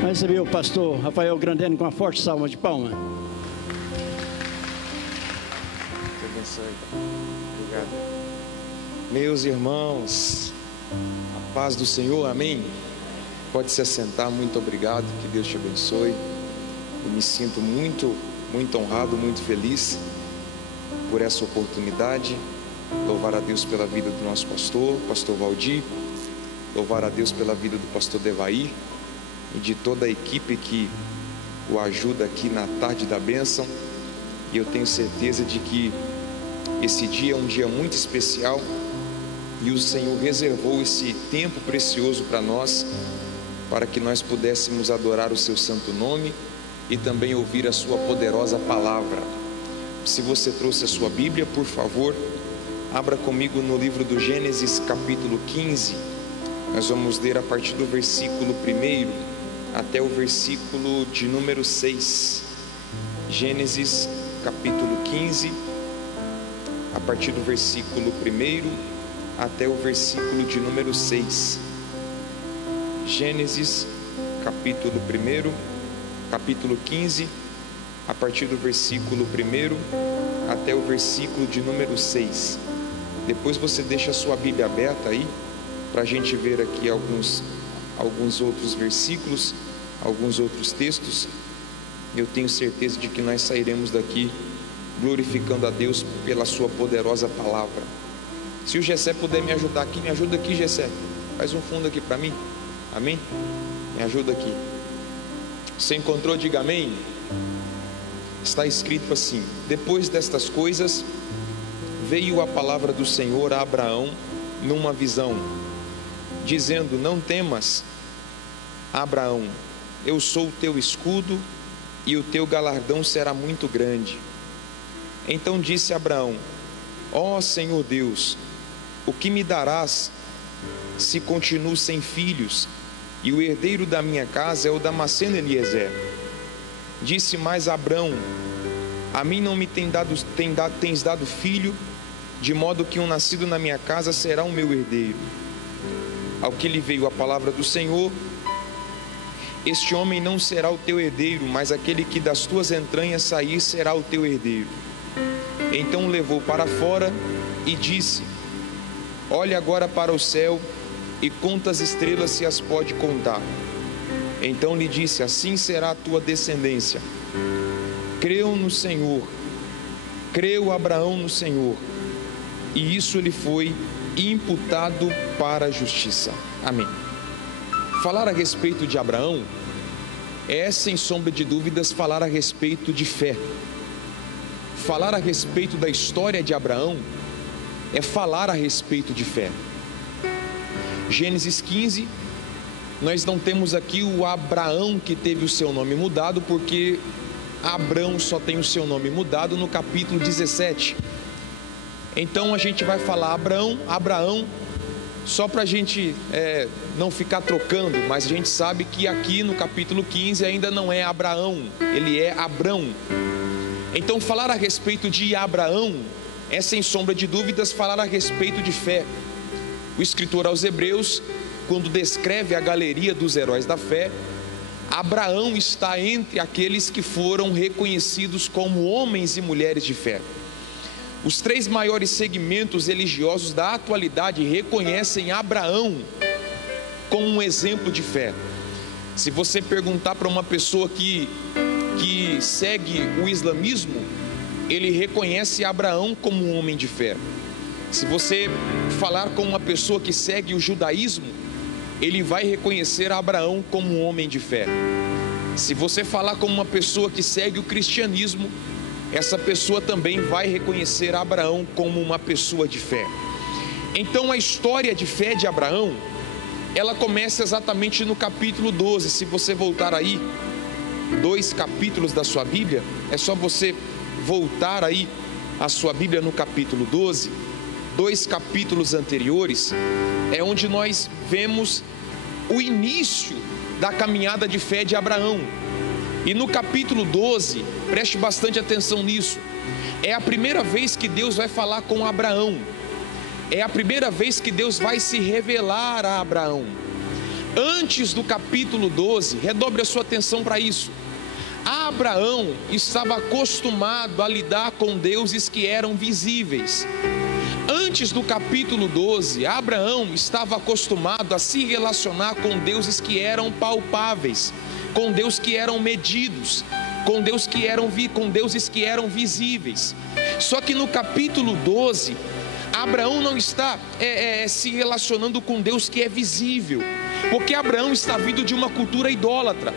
Vai receber o pastor Rafael Grandene com uma forte salva de palmas. Deus abençoe. Obrigado. Meus irmãos, a paz do Senhor, amém? Pode se assentar, muito obrigado, que Deus te abençoe. Eu me sinto muito honrado, muito feliz por essa oportunidade. Louvar a Deus pela vida do nosso pastor Valdir. Louvar a Deus pela vida do pastor Devair e de toda a equipe que o ajuda aqui na tarde da bênção. E eu tenho certeza de que esse dia é um dia muito especial e o Senhor reservou esse tempo precioso para nós, para que nós pudéssemos adorar o seu santo nome e também ouvir a sua poderosa palavra. Se você trouxe a sua Bíblia, por favor, abra comigo no livro do Gênesis, capítulo 15. Nós vamos ler a partir do versículo 1 até o versículo de número 6. Gênesis, capítulo 15, a partir do versículo 1 até o versículo de número 6. Gênesis, capítulo 15, a partir do versículo 1 até o versículo de número 6. Depois você deixa a sua Bíblia aberta aí, para a gente ver aqui alguns outros versículos, alguns outros textos. Eu tenho certeza de que nós sairemos daqui glorificando a Deus pela sua poderosa palavra. Se o Gessé puder me ajudar aqui, me ajuda aqui, Gessé. Faz um fundo aqui para mim. Amém? Me ajuda aqui. Você encontrou? Diga amém. Está escrito assim: depois destas coisas, veio a palavra do Senhor a Abraão numa visão, dizendo: não temas, Abraão, eu sou o teu escudo e o teu galardão será muito grande. Então disse Abraão: ó Senhor Deus, o que me darás se continuo sem filhos, e o herdeiro da minha casa é o Damasceno Eliezer? Disse mais Abraão: a mim não me tens dado filho, de modo que um nascido na minha casa será o meu herdeiro. Ao que lhe veio a palavra do Senhor: este homem não será o teu herdeiro, mas aquele que das tuas entranhas sair será o teu herdeiro. Então o levou para fora e disse: olha agora para o céu e conta as estrelas, se as pode contar. Então lhe disse: assim será a tua descendência. Creu no Senhor, creu Abraão no Senhor, e isso lhe foi imputado para a justiça. Amém. Falar a respeito de Abraão é, sem sombra de dúvidas, falar a respeito de fé. Falar a respeito da história de Abraão é falar a respeito de fé. Gênesis 15, nós não temos aqui o Abraão que teve o seu nome mudado, porque Abrão só tem o seu nome mudado no capítulo 17. Então a gente vai falar Abraão, só para a gente não ficar trocando, mas a gente sabe que aqui no capítulo 15 ainda não é Abraão, ele é Abrão. Então falar a respeito de Abraão é, sem sombra de dúvidas, falar a respeito de fé. O escritor aos Hebreus, quando descreve a galeria dos heróis da fé, Abraão está entre aqueles que foram reconhecidos como homens e mulheres de fé. Os 3 maiores segmentos religiosos da atualidade reconhecem Abraão como um exemplo de fé. Se você perguntar para uma pessoa que segue o islamismo, ele reconhece Abraão como um homem de fé. Se você falar com uma pessoa que segue o judaísmo, ele vai reconhecer Abraão como um homem de fé. Se você falar com uma pessoa que segue o cristianismo, essa pessoa também vai reconhecer Abraão como uma pessoa de fé. Então a história de fé de Abraão, ela começa exatamente no capítulo 12. Se você voltar aí 2 capítulos da sua Bíblia, é só você voltar aí a sua Bíblia no capítulo 12, 2 capítulos anteriores, é onde nós vemos o início da caminhada de fé de Abraão. E no capítulo 12, preste bastante atenção nisso, é a primeira vez que Deus vai falar com Abraão, é a primeira vez que Deus vai se revelar a Abraão. antes do capítulo 12, redobre a sua atenção para isso. Abraão estava acostumado a lidar com deuses que eram visíveis. Antes do capítulo 12, Abraão estava acostumado a se relacionar com deuses que eram palpáveis, com deuses que eram medidos, com deuses que eram visíveis. Só que no capítulo 12, Abraão não está se relacionando com Deus que é visível, porque Abraão está vindo de uma cultura idólatra,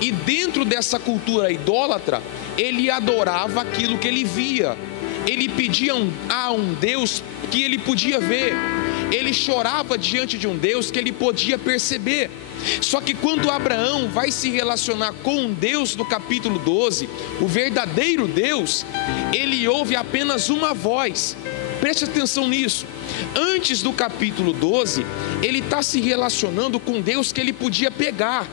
e dentro dessa cultura idólatra, ele adorava aquilo que ele via. Ele pedia a um Deus que ele podia ver, ele chorava diante de um Deus que ele podia perceber. Só que quando Abraão vai se relacionar com Deus no capítulo 12, o verdadeiro Deus, ele ouve apenas uma voz. Preste atenção nisso. Antes do capítulo 12, ele está se relacionando com Deus que ele podia pegar,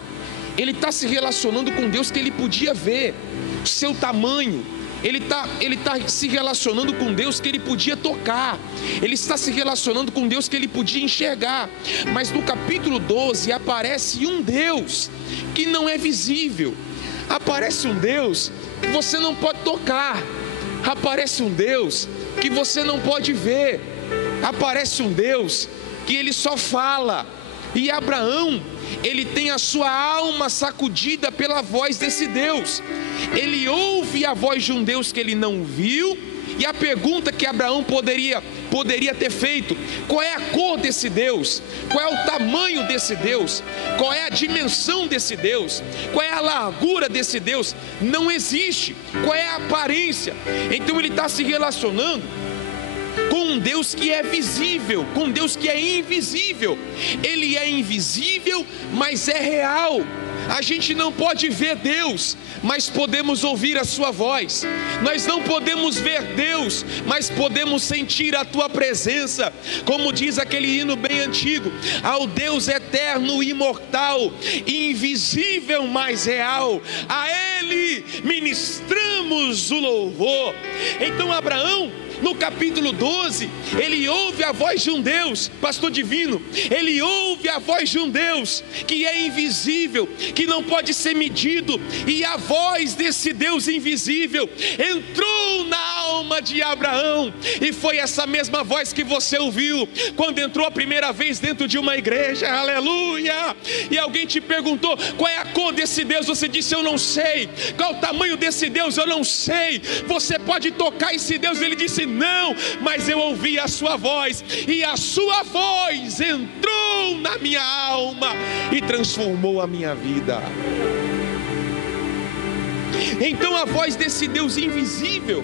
ele está se relacionando com Deus que ele podia ver, seu tamanho. Ele está se relacionando com Deus que ele podia tocar, ele está se relacionando com Deus que ele podia enxergar. Mas no capítulo 12 aparece um Deus que não é visível, aparece um Deus que você não pode tocar, aparece um Deus que você não pode ver, aparece um Deus que ele só fala. E Abraão, ele tem a sua alma sacudida pela voz desse Deus. Ele ouve a voz de um Deus que ele não viu. E a pergunta que Abraão poderia ter feito: qual é a cor desse Deus? Qual é o tamanho desse Deus? Qual é a dimensão desse Deus? Qual é a largura desse Deus? Não existe. Qual é a aparência? Então ele está se relacionando com um Deus que é visível, com um Deus que é invisível. Ele é invisível, mas é real. A gente não pode ver Deus, mas podemos ouvir a sua voz. Nós não podemos ver Deus, mas podemos sentir a tua presença. Como diz aquele hino bem antigo: ao Deus eterno, imortal, invisível, mas real, a Ele ministramos o louvor. Então Abraão, no capítulo 12, ele ouve a voz de um Deus, pastor divino, ele ouve a voz de um Deus que é invisível, que não pode ser medido, e a voz desse Deus invisível entrou na alma de Abraão, e foi essa mesma voz que você ouviu quando entrou a primeira vez dentro de uma igreja, aleluia, e alguém te perguntou: qual é a cor desse Deus? Você disse: eu não sei. Qual é o tamanho desse Deus? Eu não sei. Você pode tocar esse Deus? Ele disse: não, mas eu ouvi a sua voz, e a sua voz entrou na minha alma e transformou a minha vida. Então a voz desse Deus invisível,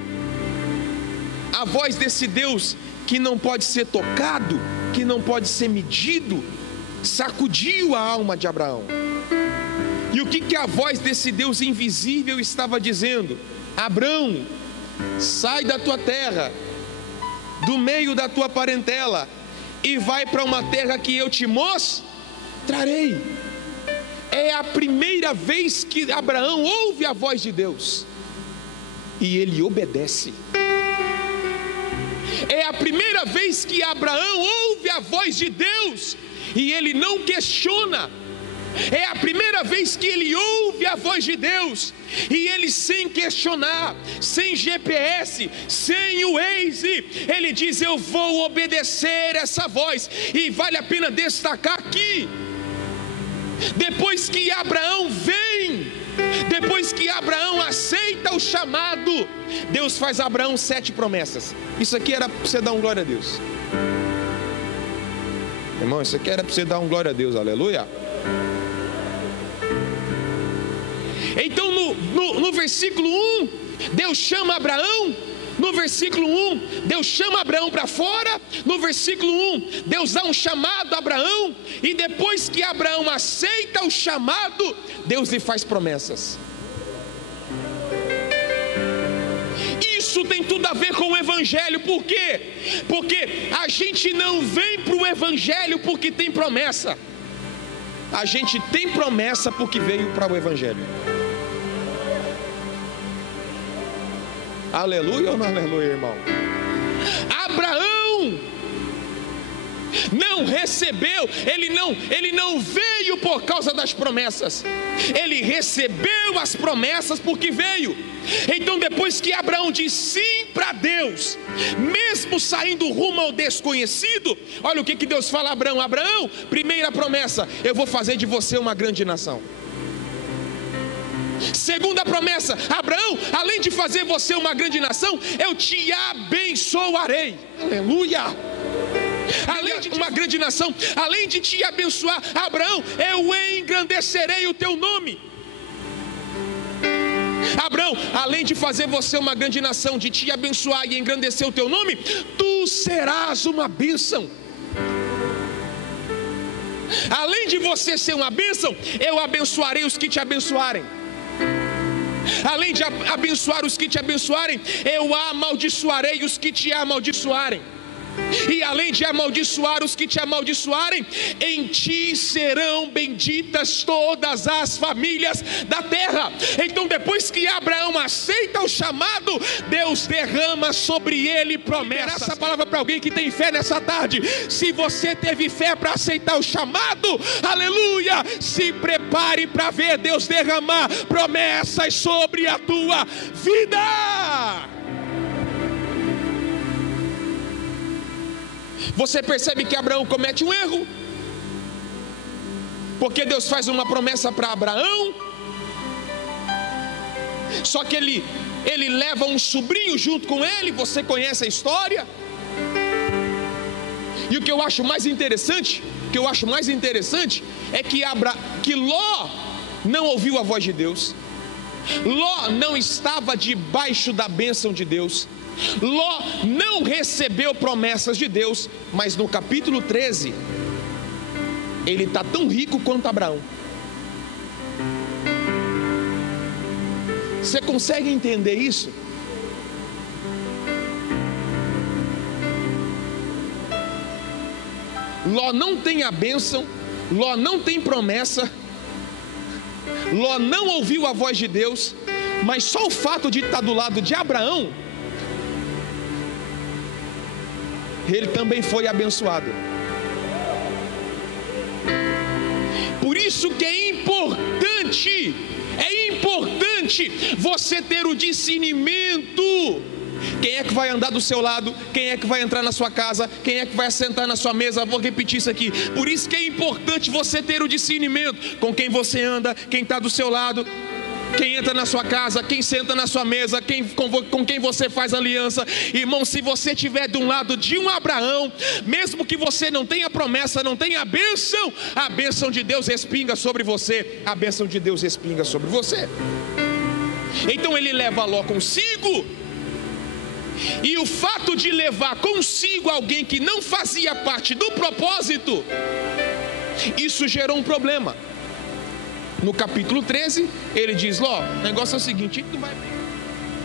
a voz desse Deus que não pode ser tocado, que não pode ser medido, sacudiu a alma de Abraão. E o que a voz desse Deus invisível estava dizendo? Abraão, sai da tua terra, do meio da tua parentela, e vai para uma terra que eu te mostrarei. É a primeira vez que Abraão ouve a voz de Deus e ele obedece. É a primeira vez que Abraão ouve a voz de Deus e ele não questiona. É a primeira vez que ele ouve a voz de Deus e ele, sem questionar, sem GPS, sem o Waze, ele diz: eu vou obedecer essa voz. E vale a pena destacar aqui, depois que Abraão vem, depois que Abraão aceita o chamado, Deus faz a Abraão 7 promessas. Isso aqui era para você dar um glória a Deus, irmão, isso aqui era para você dar um glória a Deus, aleluia. Então no versículo 1, Deus chama Abraão. No versículo 1, Deus chama Abraão para fora. No versículo 1, Deus dá um chamado a Abraão. E depois que Abraão aceita o chamado, Deus lhe faz promessas. Isso tem tudo a ver com o Evangelho. Por quê? Porque a gente não vem para o Evangelho porque tem promessa. A gente tem promessa porque veio para o Evangelho. Aleluia ou não aleluia, irmão? Abraão não recebeu, ele não veio por causa das promessas, ele recebeu as promessas porque veio. Então, depois que Abraão diz sim para Deus, mesmo saindo rumo ao desconhecido, olha o que Deus fala a Abraão: Abraão, primeira promessa, eu vou fazer de você uma grande nação. Segunda promessa: Abraão, além de fazer você uma grande nação, eu te abençoarei. Aleluia! Além de uma grande nação, além de te abençoar, Abraão, eu engrandecerei o teu nome. Abraão, além de fazer você uma grande nação, de te abençoar e engrandecer o teu nome, tu serás uma bênção. Além de você ser uma bênção, eu abençoarei os que te abençoarem. Além de abençoar os que te abençoarem, eu amaldiçoarei os que te amaldiçoarem. E além de amaldiçoar os que te amaldiçoarem, em ti serão benditas todas as famílias da terra. Então, depois que Abraão aceita o chamado, Deus derrama sobre ele promessas. Essa palavra para alguém que tem fé nessa tarde: se você teve fé para aceitar o chamado, aleluia, se prepare para ver Deus derramar promessas sobre a tua vida. Você percebe que Abraão comete um erro, porque Deus faz uma promessa para Abraão, só que ele leva um sobrinho junto com ele. Você conhece a história. E o que eu acho mais interessante, é que Ló não ouviu a voz de Deus. Ló não estava debaixo da bênção de Deus. Ló não recebeu promessas de Deus. Mas no capítulo 13, ele está tão rico quanto Abraão. Você consegue entender isso? Ló não tem a bênção, Ló não tem promessa, Ló não ouviu a voz de Deus, mas só o fato de estar do lado de Abraão, ele também foi abençoado. Por isso que é importante você ter o discernimento. Quem é que vai andar do seu lado? Quem é que vai entrar na sua casa? Quem é que vai sentar na sua mesa? Vou repetir isso aqui. Por isso que é importante você ter o discernimento. Com quem você anda, quem está do seu lado, quem entra na sua casa, quem senta na sua mesa, com quem você faz aliança. Irmão, se você estiver de um lado de um Abraão, mesmo que você não tenha promessa, não tenha a bênção de Deus respinga sobre você. A bênção de Deus respinga sobre você. Então ele leva Ló consigo. E o fato de levar consigo alguém que não fazia parte do propósito, isso gerou um problema. No capítulo 13, ele diz: Ló, o negócio é o seguinte, tu vai bem.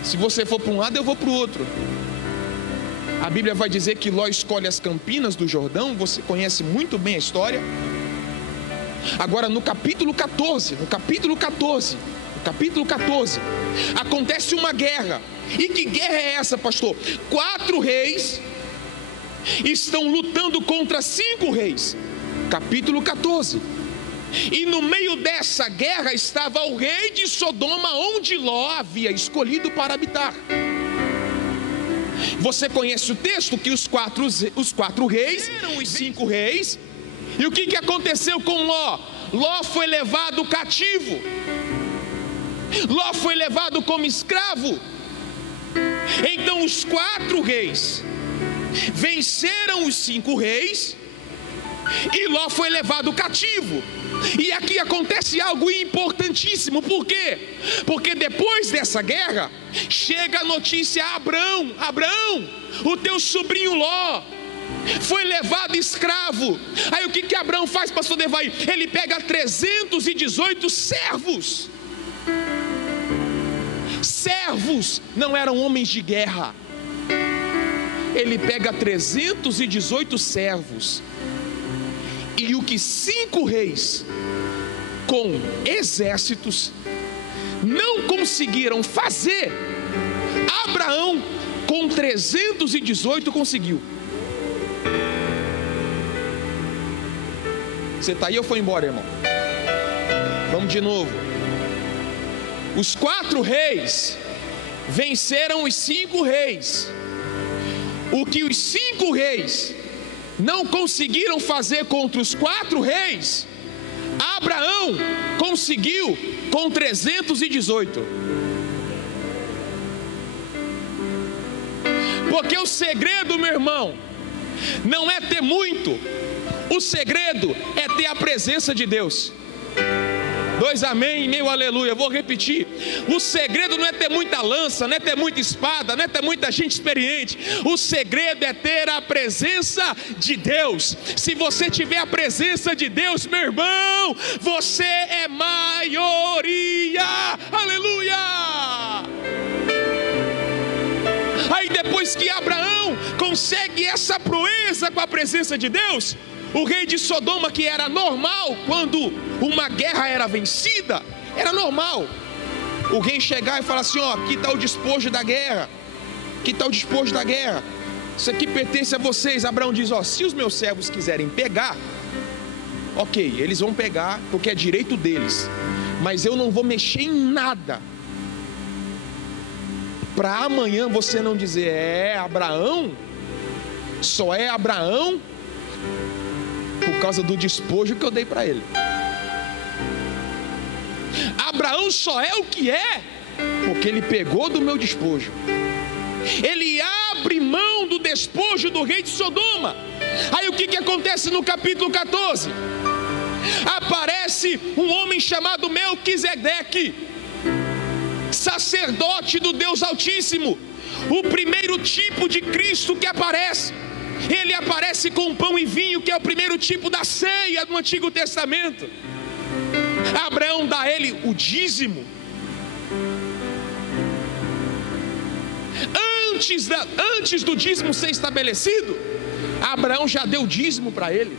Se você for para um lado, eu vou para o outro. A Bíblia vai dizer que Ló escolhe as campinas do Jordão. Você conhece muito bem a história. Agora no capítulo 14, acontece uma guerra. E que guerra é essa, pastor? 4 reis estão lutando contra 5 reis. Capítulo 14. E no meio dessa guerra estava o rei de Sodoma, onde Ló havia escolhido para habitar. Você conhece o texto que os quatro reis eram os 5 reis. E o que aconteceu com Ló? Ló foi levado cativo. Ló foi levado como escravo. Então os 4 reis venceram os 5 reis e Ló foi levado cativo. E aqui acontece algo importantíssimo. Por quê? Porque depois dessa guerra chega a notícia a Abraão: Abraão, o teu sobrinho Ló foi levado escravo. Aí o que Abraão faz, pastor Devair? Ele pega 318 servos. Servos não eram homens de guerra. Ele pega 318 servos. E o que 5 reis com exércitos não conseguiram fazer, Abraão com 318 conseguiu. Você está aí ou foi embora, irmão? Vamos de novo. Os 4 reis venceram os 5 reis. O que os 5 reis não conseguiram fazer contra os 4 reis, Abraão conseguiu com 318. Porque o segredo, meu irmão, não é ter muito, o segredo é ter a presença de Deus. 2 amém e meio aleluia. Eu vou repetir: o segredo não é ter muita lança, não é ter muita espada, não é ter muita gente experiente. O segredo é ter a presença de Deus. Se você tiver a presença de Deus, meu irmão, você é maioria. Aleluia. Aí depois que Abraão consegue essa proeza com a presença de Deus, o rei de Sodoma, que era normal, quando uma guerra era vencida, era normal o rei chegar e falar assim: ó, aqui está o despojo da guerra, aqui está o despojo da guerra, isso aqui pertence a vocês. Abraão diz: ó, se os meus servos quiserem pegar, ok, eles vão pegar, porque é direito deles, mas eu não vou mexer em nada, para amanhã você não dizer: Abraão, só é Abraão por causa do despojo que eu dei para ele. Abraão só é o que é porque ele pegou do meu despojo. Ele abre mão do despojo do rei de Sodoma. Aí o que acontece no capítulo 14? Aparece um homem chamado Melquisedeque, sacerdote do Deus Altíssimo, o primeiro tipo de Cristo que aparece. Ele aparece com pão e vinho, que é o primeiro tipo da ceia do Antigo Testamento. Abraão dá a ele o dízimo. Antes do dízimo ser estabelecido, Abraão já deu dízimo para ele.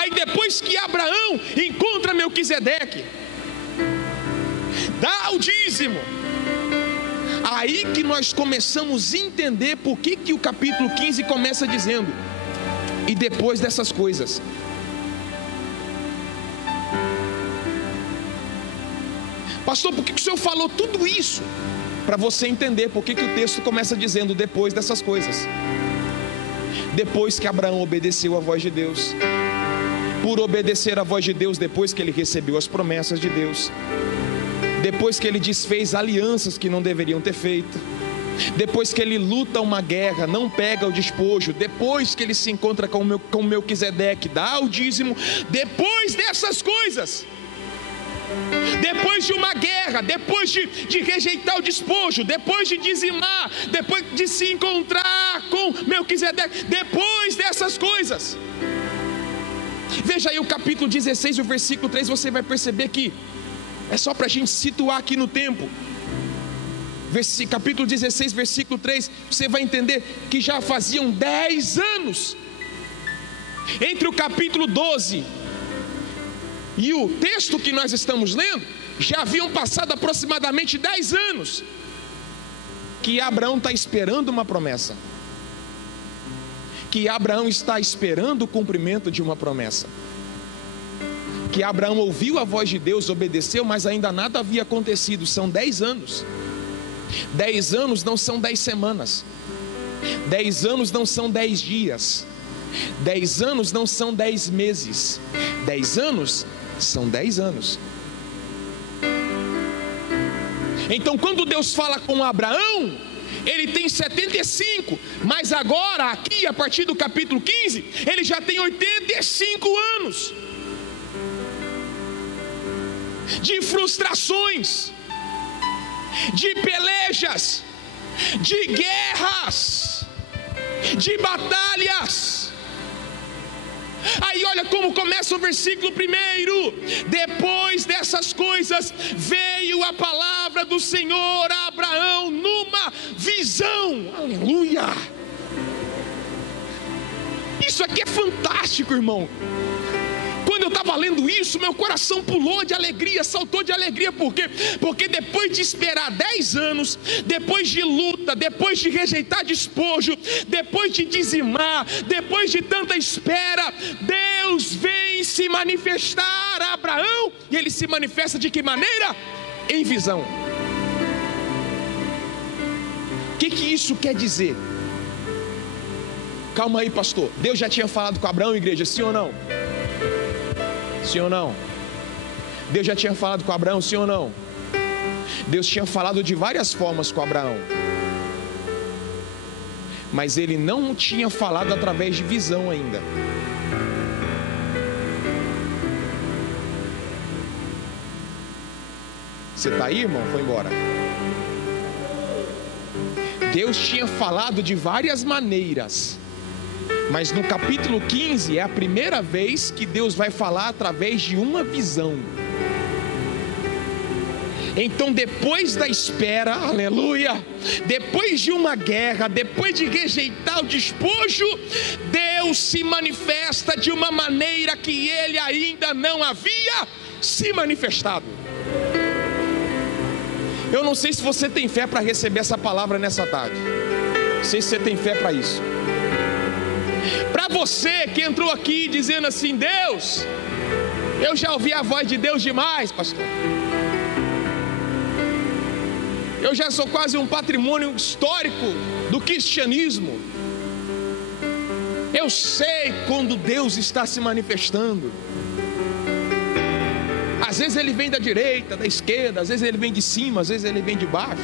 Aí depois que Abraão encontra Melquisedeque, dá o dízimo, aí que nós começamos a entender por que o capítulo 15 começa dizendo: e depois dessas coisas. Pastor, por que o senhor falou tudo isso? Para você entender por que o texto começa dizendo depois dessas coisas. Depois que Abraão obedeceu a voz de Deus, por obedecer a voz de Deus, depois que ele recebeu as promessas de Deus, depois que ele desfez alianças que não deveriam ter feito, depois que ele luta uma guerra, não pega o despojo, depois que ele se encontra com Melquisedeque, dá o dízimo, depois dessas coisas, depois de uma guerra, depois de rejeitar o despojo, depois de dizimar, depois de se encontrar com Melquisedeque, depois dessas coisas, veja aí o capítulo 16, o versículo 3, você vai perceber que é só para a gente situar aqui no tempo. Capítulo 16, versículo 3, você vai entender que já faziam 10 anos entre o capítulo 12 e o texto que nós estamos lendo. Já haviam passado aproximadamente 10 anos que Abraão está esperando uma promessa, que Abraão está esperando o cumprimento de uma promessa, que Abraão ouviu a voz de Deus, obedeceu, mas ainda nada havia acontecido. São 10 anos. 10 anos não são 10 semanas. 10 anos não são 10 dias. 10 anos não são 10 meses. 10 anos são 10 anos. Então, quando Deus fala com Abraão, ele tem 75, mas agora, aqui, a partir do capítulo 15, ele já tem 85 anos de frustrações, de pelejas, de guerras, de batalhas. Aí olha como começa o versículo 1: depois dessas coisas veio a palavra do Senhor a Abraão numa visão. Aleluia! Isso aqui é fantástico, irmão. Quando eu estava estava lendo isso, meu coração pulou de alegria, saltou de alegria. Por quê? Porque depois de esperar 10 anos, depois de luta, depois de rejeitar despojo, depois de dizimar, depois de tanta espera, Deus vem se manifestar a Abraão. E ele se manifesta de que maneira? Em visão. O que isso quer dizer? Calma aí, pastor. Deus já tinha falado com Abraão, igreja, sim ou não? Sim ou não? Deus já tinha falado com Abraão, sim ou não? Deus tinha falado de várias formas com Abraão, mas ele não tinha falado através de visão ainda. Você está aí, irmão? Foi embora. Deus tinha falado de várias maneiras, mas no capítulo 15 é a primeira vez que Deus vai falar através de uma visão. Então, depois da espera, aleluia, depois de uma guerra, depois de rejeitar o despojo, Deus se manifesta de uma maneira que ele ainda não havia se manifestado. Eu não sei se você tem fé para receber essa palavra nessa tarde. Não sei se você tem fé para isso. Para você que entrou aqui dizendo assim: Deus, eu já ouvi a voz de Deus demais, pastor. Eu já sou quase um patrimônio histórico do cristianismo. Eu sei quando Deus está se manifestando. Às vezes ele vem da direita, da esquerda, às vezes ele vem de cima, às vezes ele vem de baixo.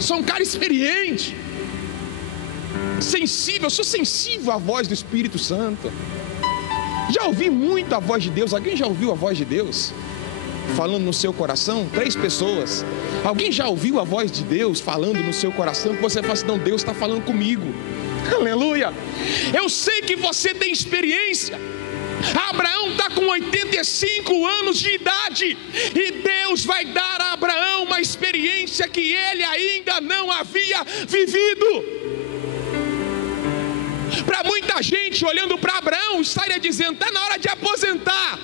Sou um cara experiente, sensível, eu sou sensível à voz do Espírito Santo. Já ouvi muito a voz de Deus. Alguém já ouviu a voz de Deus falando no seu coração? 3 pessoas. Alguém já ouviu a voz de Deus falando no seu coração? Que você fala assim: não, Deus está falando comigo. Aleluia. Eu sei que você tem experiência. Abraão está com 85 anos de idade, e Deus vai dar a Abraão uma experiência que ele ainda não havia vivido. Para muita gente, olhando para Abraão, estaria dizendo: está na hora de aposentar,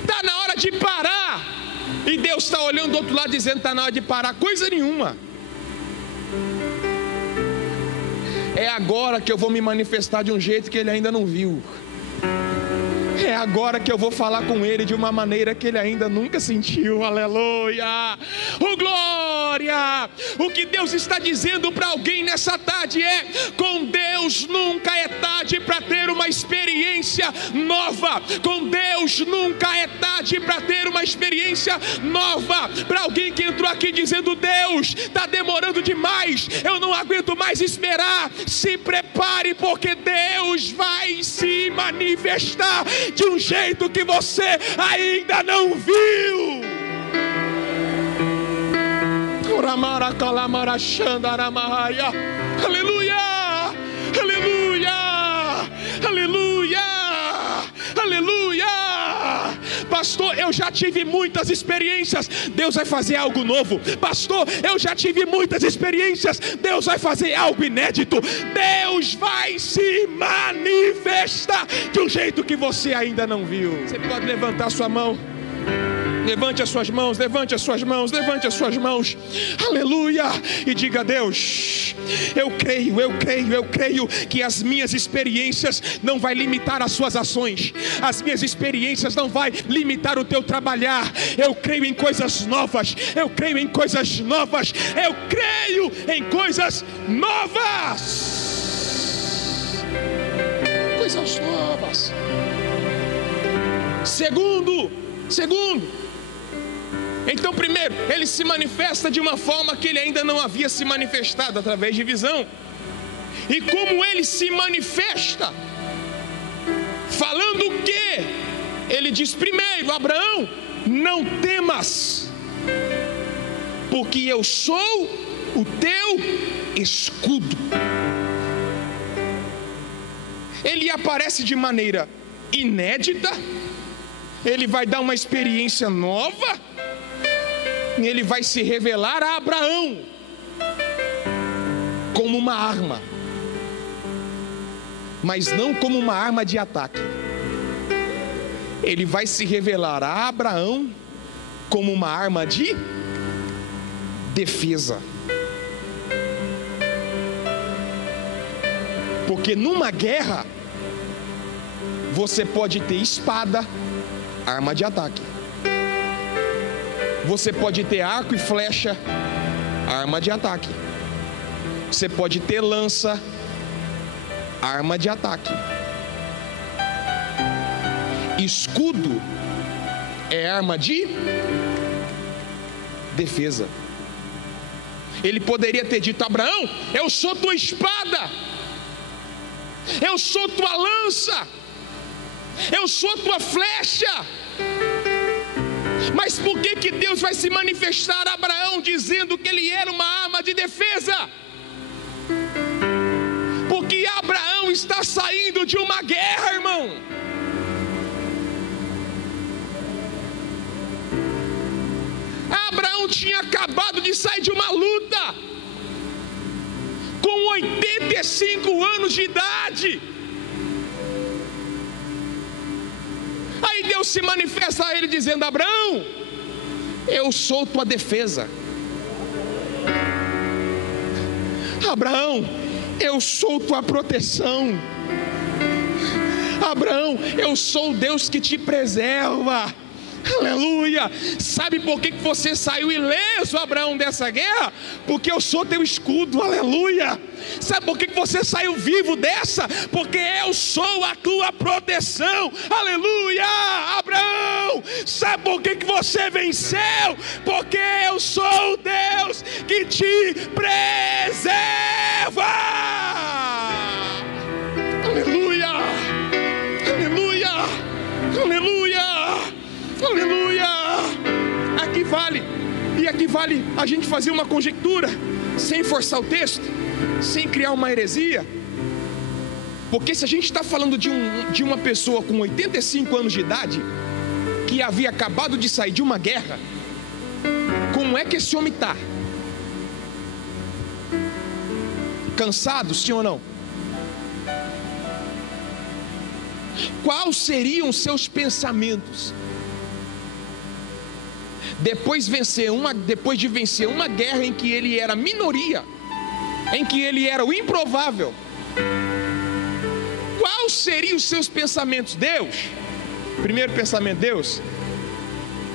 está na hora de parar. E Deus está olhando do outro lado dizendo: está na hora de parar coisa nenhuma. É agora que eu vou me manifestar de um jeito que ele ainda não viu. É agora que eu vou falar com ele de uma maneira que ele ainda nunca sentiu. Aleluia! Oh, glória! O que Deus está dizendo para alguém nessa tarde é: com Deus nunca é tarde para ter uma experiência nova. Com Deus nunca é tarde para ter uma experiência nova. Para alguém que entrou aqui dizendo: Deus, está demorando demais, eu não aguento mais esperar. Se prepare, porque Deus vai se manifestar de um jeito que você ainda não viu. Aleluia, aleluia, aleluia, aleluia. Pastor, eu já tive muitas experiências, Deus vai fazer algo novo. Pastor, eu já tive muitas experiências, Deus vai fazer algo inédito. Deus vai se manifestar de um jeito que você ainda não viu. Você pode levantar sua mão. Levante as suas mãos, levante as suas mãos, levante as suas mãos, aleluia, e diga: a Deus, eu creio que as minhas experiências não vai limitar as suas ações, as minhas experiências não vai limitar o teu trabalhar. Eu creio em coisas novas, eu creio em coisas novas, eu creio em coisas novas, coisas novas. Segundo, então, primeiro, ele se manifesta de uma forma que ele ainda não havia se manifestado, através de visão. E como ele se manifesta? Falando o quê? Ele diz primeiro: Abraão, não temas, porque eu sou o teu escudo. Ele aparece de maneira inédita, ele vai dar uma experiência nova, e ele vai se revelar a Abraão como uma arma, mas não como uma arma de ataque. Ele vai se revelar a Abraão como uma arma de defesa. Porque numa guerra, você pode ter espada, arma de ataque. Você pode ter arco e flecha, arma de ataque. Você pode ter lança, arma de ataque. Escudo é arma de defesa. Ele poderia ter dito: Abraão, eu sou tua espada, eu sou tua lança, eu sou tua flecha. Mas por que Deus vai se manifestar a Abraão dizendo que ele era uma arma de defesa? Porque Abraão está saindo de uma guerra, irmão. Abraão tinha acabado de sair de uma luta, com 85 anos de idade. Aí Deus se manifesta a ele dizendo: Abraão, eu sou tua defesa. Abraão, eu sou tua proteção. Abraão, eu sou o Deus que te preserva. Aleluia. Sabe por que você saiu ileso, Abraão, dessa guerra? Porque eu sou teu escudo. Aleluia. Sabe por que você saiu vivo dessa? Porque eu sou a tua proteção. Aleluia. Abraão, sabe por que você venceu? Porque eu sou o Deus que te preserva. Aleluia. Aleluia. Aleluia. Aleluia! Aqui vale a gente fazer uma conjectura, sem forçar o texto, sem criar uma heresia. Porque se a gente está falando de uma pessoa com 85 anos de idade, que havia acabado de sair de uma guerra, como é que esse homem está? Cansado, sim ou não? Quais seriam os seus pensamentos? Depois de vencer uma guerra em que ele era minoria, em que ele era o improvável, quais seriam os seus pensamentos? Deus, primeiro pensamento: Deus,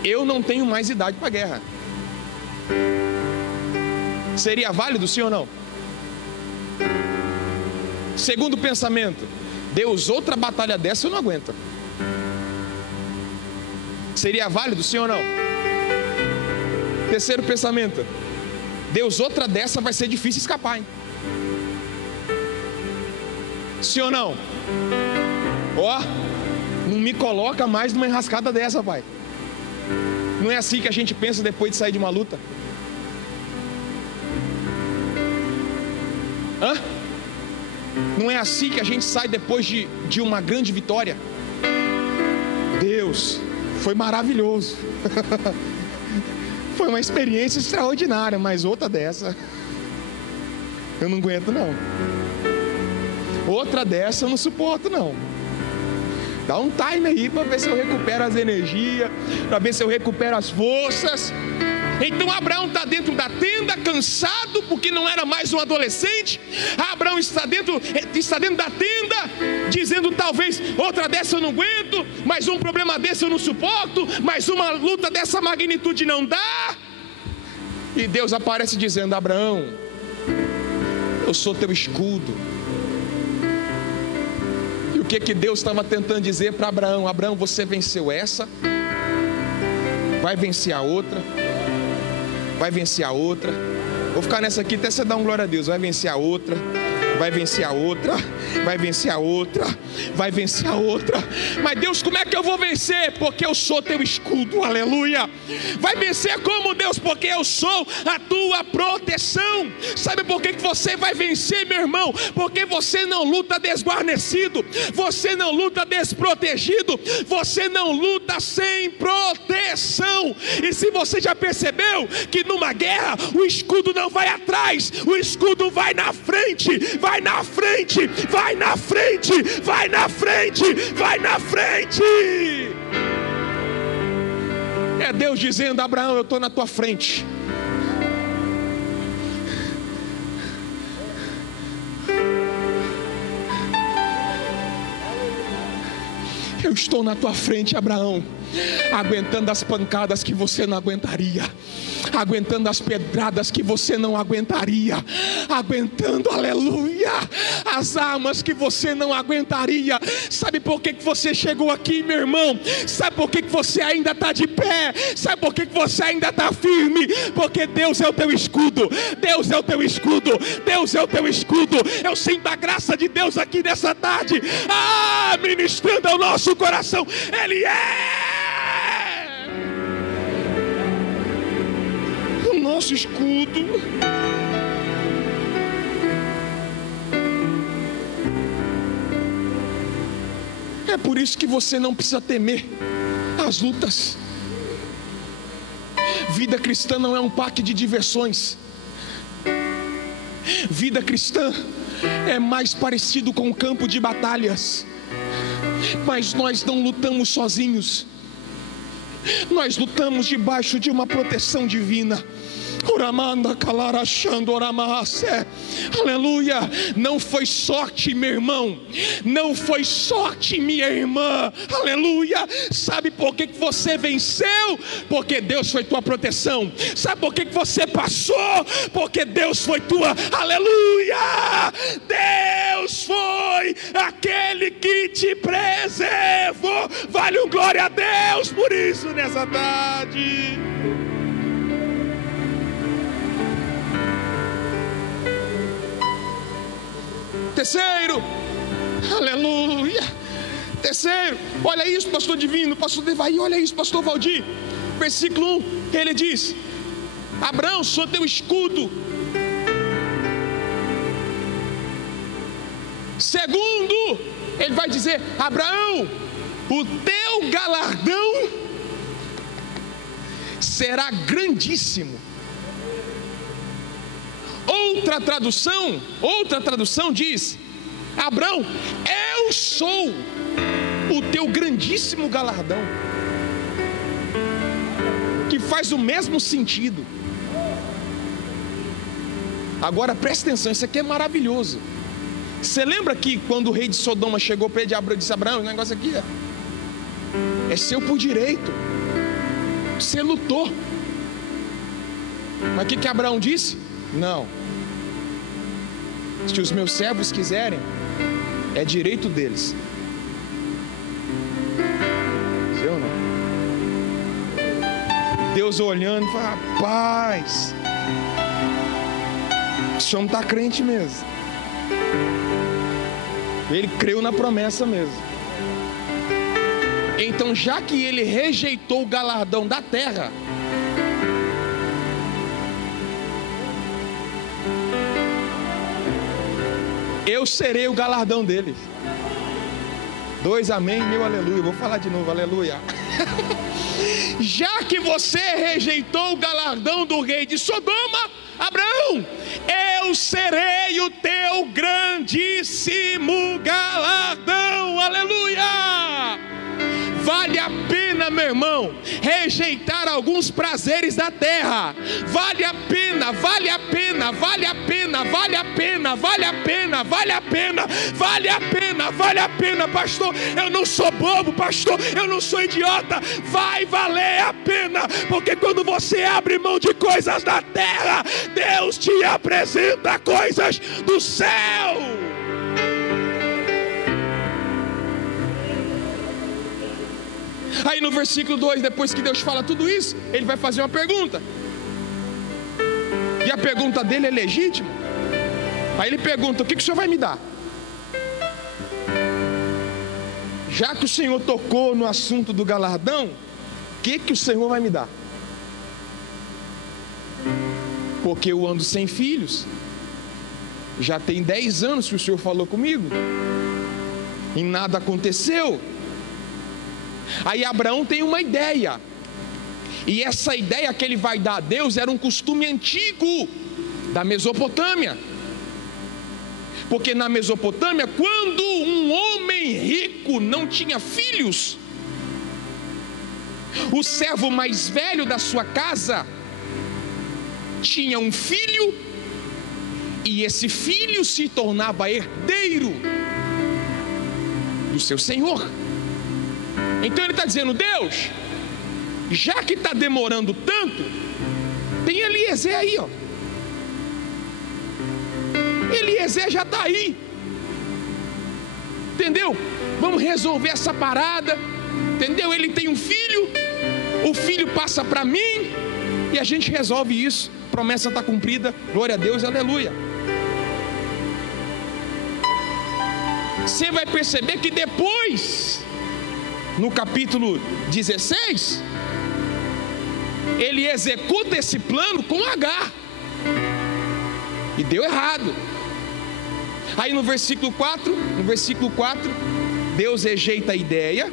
eu não tenho mais idade para a guerra. Seria válido, sim ou não? Segundo pensamento: Deus, outra batalha dessa eu não aguento. Seria válido, sim ou não? Terceiro pensamento: Deus, outra dessa vai ser difícil escapar, hein? Sim ou não? Ó, não me coloca mais numa enrascada dessa, pai. Não é assim que a gente pensa depois de sair de uma luta? Hã? Não é assim que a gente sai depois de uma grande vitória? Deus, foi maravilhoso. Foi uma experiência extraordinária, mas outra dessa eu não aguento não. Outra dessa eu não suporto não. Dá um time aí para ver se eu recupero as energias, para ver se eu recupero as forças. Então Abraão está dentro da tenda, cansado, porque não era mais um adolescente. Abraão está dentro da tenda, dizendo: talvez outra dessa eu não aguento, mais um problema desse eu não suporto, mais uma luta dessa magnitude não dá. E Deus aparece dizendo: Abraão, eu sou teu escudo. E o que Deus estava tentando dizer para Abraão? Abraão, você venceu essa, vai vencer a outra, vai vencer a outra. Vou ficar nessa aqui até você dar um glória a Deus. Vai vencer a outra, vai vencer a outra, vai vencer a outra, vai vencer a outra. Mas Deus, como é que eu vou vencer? Porque eu sou teu escudo, aleluia. Vai vencer como, Deus? Porque eu sou a tua proteção. Sabe por que você vai vencer, meu irmão? Porque você não luta desguarnecido, você não luta desprotegido, você não luta sem proteção. E se você já percebeu que numa guerra o escudo não vai atrás, o escudo vai na frente, vai na frente, vai na frente, vai na frente, vai na frente. É Deus dizendo: Abraão, eu estou na tua frente. Eu estou na tua frente, Abraão, aguentando as pancadas que você não aguentaria, aguentando as pedradas que você não aguentaria, aguentando, aleluia, as armas que você não aguentaria. Sabe por que você chegou aqui, meu irmão? Sabe por que você ainda está de pé? Sabe por que você ainda está firme? Porque Deus é o teu escudo, Deus é o teu escudo, Deus é o teu escudo. Eu sinto a graça de Deus aqui nessa tarde, ministrando ao nosso coração. Ele é o nosso escudo. É por isso que você não precisa temer as lutas. Vida cristã não é um parque de diversões. Vida cristã é mais parecido com um campo de batalhas. Mas nós não lutamos sozinhos, nós lutamos debaixo de uma proteção divina. Aleluia. Não foi sorte, meu irmão, não foi sorte, minha irmã. Aleluia. Sabe por que você venceu? Porque Deus foi tua proteção. Sabe por que você passou? Porque Deus foi tua, aleluia, Deus foi aquele que te preservou. Vale um glória a Deus por isso nessa tarde. Terceiro, aleluia. Terceiro, olha isso, pastor Divino, pastor Devaí, olha isso, pastor Valdir. Versículo 1, ele diz: Abraão, sou teu escudo. Segundo, ele vai dizer: Abraão, o teu galardão será grandíssimo. Outra tradução diz: Abraão, eu sou o teu grandíssimo galardão. Que faz o mesmo sentido. Agora presta atenção, isso aqui é maravilhoso. Você lembra que quando o rei de Sodoma chegou para ele e disse: Abraão, o negócio aqui é seu por direito, você lutou. Mas o que Abraão disse? Não, se os meus servos quiserem, é direito deles. Eu não. Deus olhando e fala: rapaz, esse homem está crente mesmo. Ele creu na promessa mesmo. Então, já que ele rejeitou o galardão da terra, eu serei o galardão deles. 2 amém, meu aleluia. Vou falar de novo, aleluia. Já que você rejeitou o galardão do rei de Sodoma, Abraão, eu serei o teu grandíssimo galardão, aleluia. Vale a pena, meu irmão, rejeitar alguns prazeres da terra. Vale a pena, vale a pena, vale a pena, vale a pena, vale a pena, vale a pena, vale a pena, vale a pena, pastor. Eu não sou bobo, pastor, eu não sou idiota. Vai valer a pena, porque quando você abre mão de coisas da terra, Deus te apresenta coisas do céu. Aí no versículo 2, depois que Deus fala tudo isso, ele vai fazer uma pergunta. E a pergunta dele é legítima. Aí ele pergunta: o que o Senhor vai me dar? Já que o Senhor tocou no assunto do galardão, o que o Senhor vai me dar? Porque eu ando sem filhos. Já tem 10 anos que o Senhor falou comigo e nada aconteceu. Aí Abraão tem uma ideia, e essa ideia que ele vai dar a Deus era um costume antigo da Mesopotâmia. Porque na Mesopotâmia, quando um homem rico não tinha filhos, o servo mais velho da sua casa tinha um filho, e esse filho se tornava herdeiro do seu senhor. Então ele está dizendo: Deus, já que está demorando tanto, tem Eliezer aí, ó. Eliezer já está aí, entendeu? Vamos resolver essa parada, entendeu? Ele tem um filho, o filho passa para mim e a gente resolve isso. A promessa está cumprida, glória a Deus, aleluia. Você vai perceber que depois, no capítulo 16, ele executa esse plano com Agar, e deu errado. Aí no versículo 4, Deus rejeita a ideia.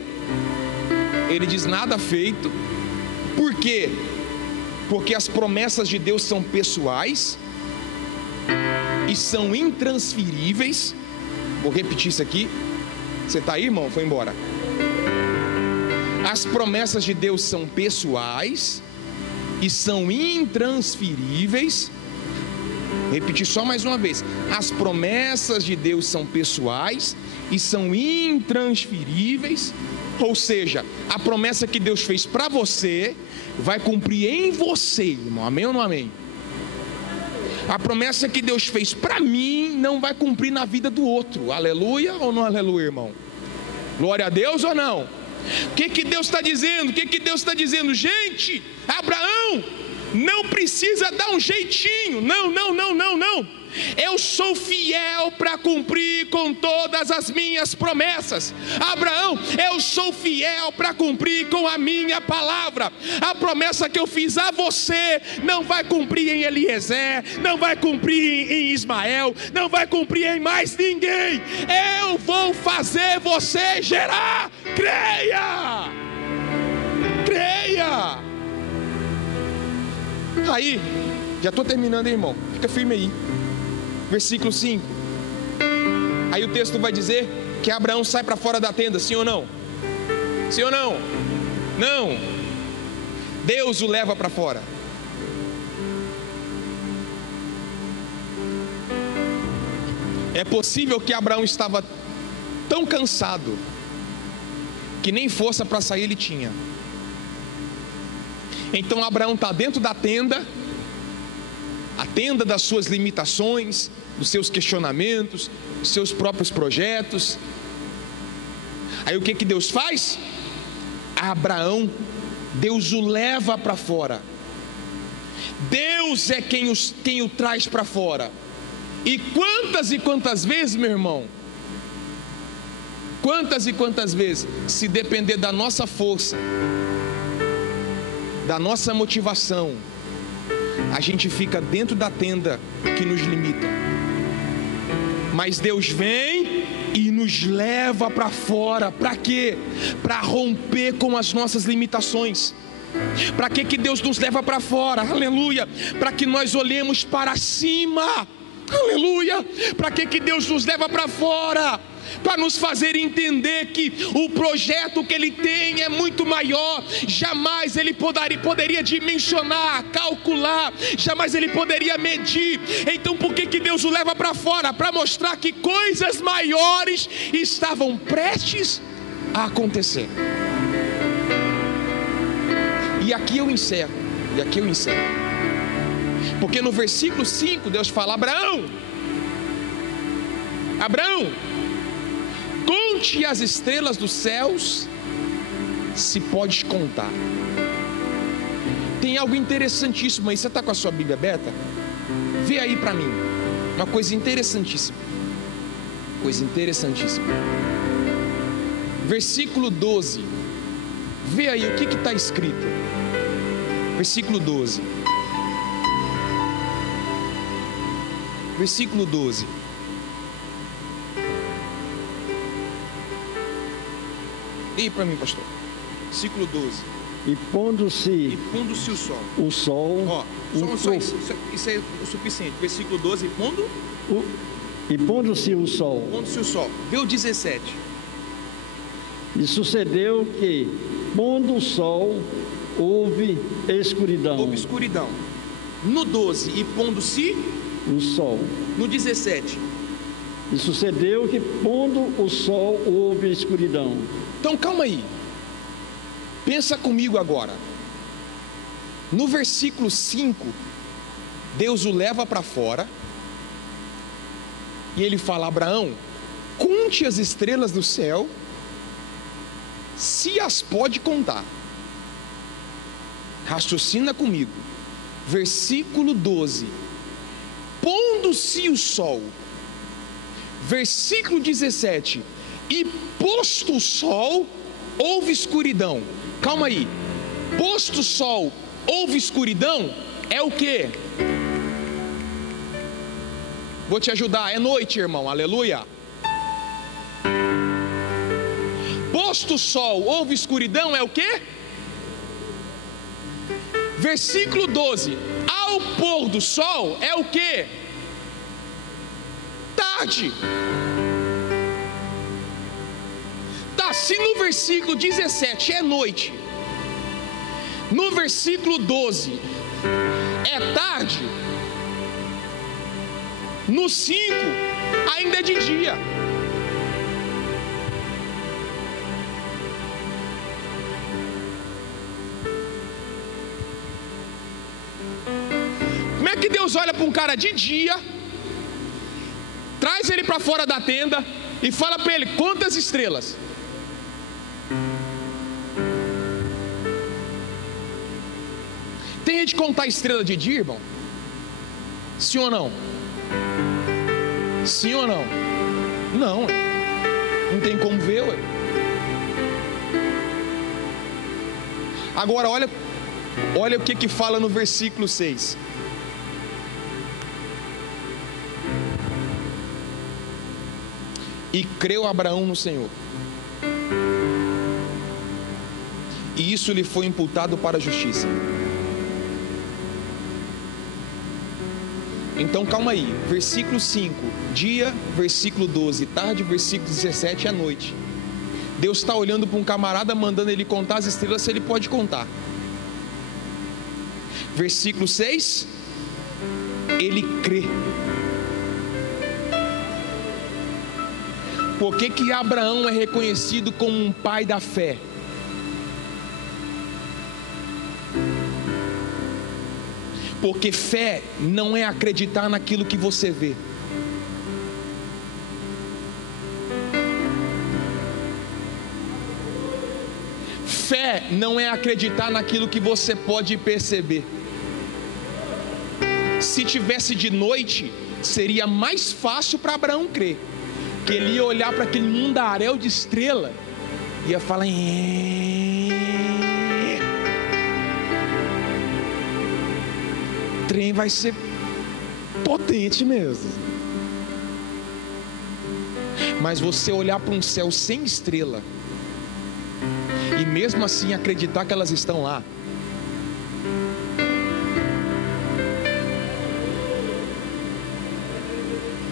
Ele diz: nada feito. Por quê? Porque as promessas de Deus são pessoais e são intransferíveis. Vou repetir isso aqui. Você está aí, irmão? Foi embora. As promessas de Deus são pessoais e são intransferíveis. Repetir só mais uma vez: as promessas de Deus são pessoais e são intransferíveis. Ou seja, a promessa que Deus fez para você vai cumprir em você, irmão. Amém ou não amém? A promessa que Deus fez para mim não vai cumprir na vida do outro. Aleluia ou não aleluia, irmão? Glória a Deus ou não? O que Deus está dizendo? O que Deus está dizendo? Gente, Abraão não precisa dar um jeitinho. Não. Eu sou fiel para cumprir com todas as minhas promessas. Abraão, eu sou fiel para cumprir com a minha palavra. A promessa que eu fiz a você não vai cumprir em Eliezer, não vai cumprir em Ismael, não vai cumprir em mais ninguém. Eu vou fazer você gerar. Creia! Aí, já estou terminando, hein, irmão? Fica firme aí. Versículo 5. Aí o texto vai dizer que Abraão sai para fora da tenda, sim ou não? Sim ou não? Não. Deus o leva para fora. É possível que Abraão estava tão cansado que nem força para sair ele tinha. Então Abraão está dentro da tenda, a tenda das suas limitações, dos seus questionamentos, dos seus próprios projetos. Aí o que Deus faz? Abraão, Deus o leva para fora. Deus é quem o traz para fora. E quantas vezes, meu irmão, quantas vezes, se depender da nossa força, da nossa motivação, a gente fica dentro da tenda que nos limita. Mas Deus vem e nos leva para fora. Para quê? Para romper com as nossas limitações. Para que Deus nos leva para fora? Aleluia! Para que nós olhemos para cima. Aleluia! Para que Deus nos leva para fora? Para nos fazer entender que o projeto que Ele tem é muito maior. Jamais Ele poderia dimensionar, calcular, jamais Ele poderia medir. Então por que Deus o leva para fora? Para mostrar que coisas maiores estavam prestes a acontecer. E aqui eu encerro. Porque no versículo 5 Deus fala: Abraão, conte as estrelas dos céus, se podes contar. Tem algo interessantíssimo aí. Você está com a sua Bíblia aberta? Vê aí para mim uma coisa interessantíssima. Versículo 12. Vê aí o que está escrito. Versículo 12. Versículo 12. E para mim, pastor. Versículo 12. E pondo-se o sol. O sol. Ó, só isso é o suficiente. Versículo 12. E pondo-se o sol. Pondo-se o sol. Vê o 17. E sucedeu que, pondo o sol, houve escuridão. Houve escuridão. No 12, e pondo-se o sol. No 17. E sucedeu que, pondo o sol, houve escuridão. Então calma aí. Pensa comigo agora. No versículo 5, Deus o leva para fora. E ele fala: Abraão, conte as estrelas do céu, se as pode contar. Raciocina comigo. Versículo 12. Pondo-se o sol. Versículo 17. E posto o sol, houve escuridão. Calma aí. Posto o sol, houve escuridão, é o quê? Vou te ajudar, é noite, irmão, aleluia. Posto o sol, houve escuridão, é o quê? Versículo 12. Ao pôr do sol, é o quê? Tarde. Tá, se no versículo 17 é noite, no versículo 12 é tarde, no 5 ainda é de dia. Como é que Deus olha para um cara de dia, traz ele para fora da tenda e fala para ele: quantas estrelas? Tem gente contar estrela de dia, irmão? Sim ou não? Sim ou não? Não, não tem como ver, ué. Agora olha o que fala no versículo 6. E creu Abraão no Senhor, e isso lhe foi imputado para a justiça. Então calma aí, versículo 5, dia, versículo 12, tarde, versículo 17 é noite. Deus está olhando para um camarada, mandando ele contar as estrelas, se ele pode contar. Versículo 6, ele crê. Por que Abraão é reconhecido como um pai da fé? Porque fé não é acreditar naquilo que você vê. Fé não é acreditar naquilo que você pode perceber. Se tivesse de noite, seria mais fácil para Abraão crer, que ele ia olhar para aquele mundaréu de estrela e ia falar: trem vai ser potente mesmo. Mas você olhar para um céu sem estrela e mesmo assim acreditar que elas estão lá,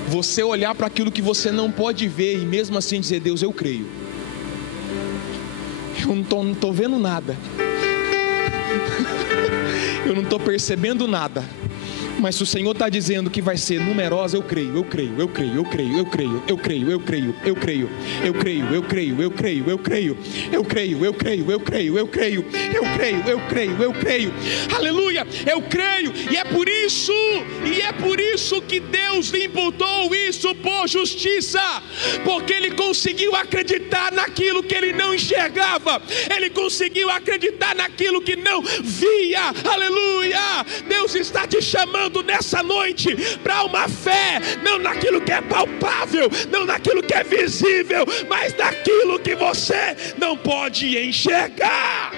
você olhar para aquilo que você não pode ver e mesmo assim dizer: Deus, eu creio. Eu não estou vendo nada. Eu não estou percebendo nada. Mas se o Senhor está dizendo que vai ser numerosa, eu creio, eu creio, eu creio, eu creio, eu creio, eu creio, eu creio, eu creio, eu creio, eu creio, eu creio, eu creio, eu creio, eu creio, eu creio, eu creio, eu creio, eu creio, eu creio, aleluia, eu creio, e é por isso que Deus lhe imputou isso por justiça, porque ele conseguiu acreditar naquilo que ele não enxergava, ele conseguiu acreditar naquilo que não via, aleluia. Deus está te chamando nessa noite para uma fé, não naquilo que é palpável, não naquilo que é visível, mas naquilo que você não pode enxergar.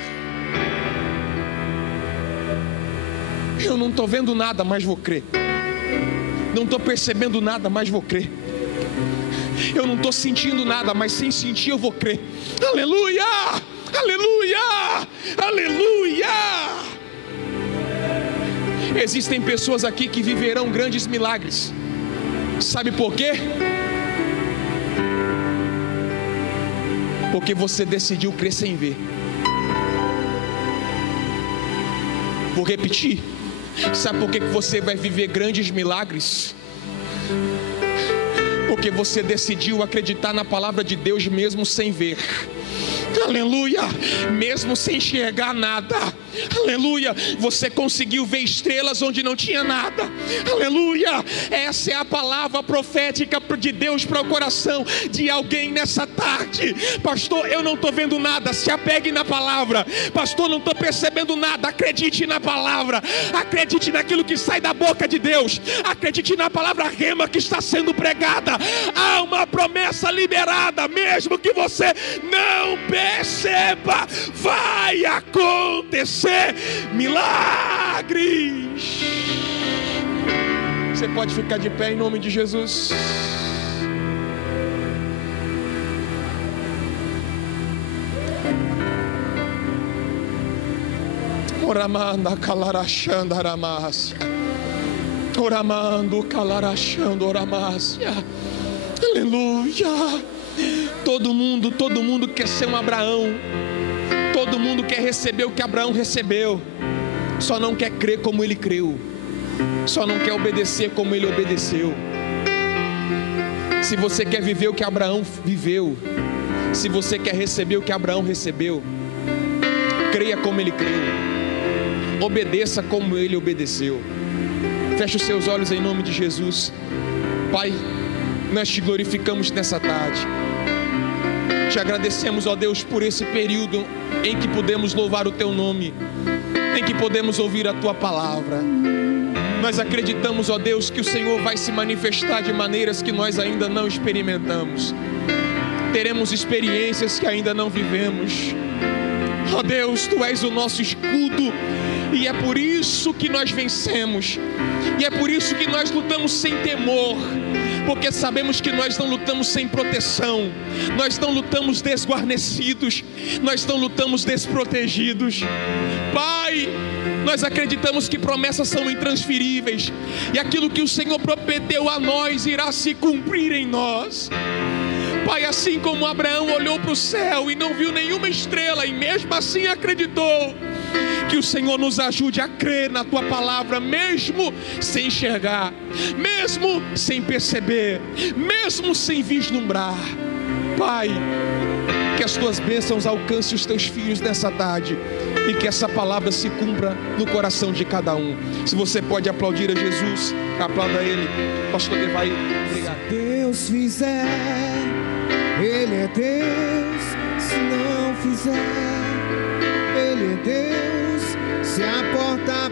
Eu não estou vendo nada, mas vou crer. Não estou percebendo nada, mas vou crer. Eu não estou sentindo nada, mas sem sentir eu vou crer. Aleluia, aleluia, aleluia. Existem pessoas aqui que viverão grandes milagres. Sabe por quê? Porque você decidiu crer sem ver. Vou repetir. Sabe por que você vai viver grandes milagres? Porque você decidiu acreditar na palavra de Deus mesmo sem ver. Aleluia, mesmo sem enxergar nada. Aleluia, você conseguiu ver estrelas onde não tinha nada. Aleluia, essa é a palavra profética de Deus para o coração de alguém nessa tarde. Pastor, eu não estou vendo nada. Se apegue na palavra. Pastor, não estou percebendo nada. Acredite na palavra. Acredite naquilo que sai da boca de Deus. Acredite na palavra rema que está sendo pregada. Há uma promessa liberada, mesmo que você não perceba, vai acontecer milagres. Você pode ficar de pé em nome de Jesus. Oramanda calarachanda aramácia. Oramando calarachando oramácia. Aleluia. Todo mundo quer ser um Abraão. Todo mundo quer receber o que Abraão recebeu. Só não quer crer como ele creu. Só não quer obedecer como ele obedeceu. Se você quer viver o que Abraão viveu, se você quer receber o que Abraão recebeu, creia como ele creu. Obedeça como ele obedeceu. Feche os seus olhos em nome de Jesus. Pai, nós te glorificamos nessa tarde. Te agradecemos, ó Deus, por esse período em que podemos louvar o teu nome, em que podemos ouvir a tua palavra. Nós acreditamos, ó Deus, que o Senhor vai se manifestar de maneiras que nós ainda não experimentamos. Teremos experiências que ainda não vivemos. Ó Deus, tu és o nosso escudo, e é por isso que nós vencemos, e é por isso que nós lutamos sem temor, porque sabemos que nós não lutamos sem proteção, nós não lutamos desguarnecidos, nós não lutamos desprotegidos. Pai, nós acreditamos que promessas são intransferíveis, e aquilo que o Senhor prometeu a nós irá se cumprir em nós. Pai, assim como Abraão olhou para o céu e não viu nenhuma estrela, e mesmo assim acreditou, que o Senhor nos ajude a crer na tua palavra, mesmo sem enxergar, mesmo sem perceber, mesmo sem vislumbrar. Pai, que as tuas bênçãos alcancem os teus filhos nessa tarde, e que essa palavra se cumpra no coração de cada um. Se você pode aplaudir a Jesus, aplauda Ele. Pastor Devai, obrigado. Se Deus fizer, Ele é Deus. Se não fizer, Ele é Deus. Se a porta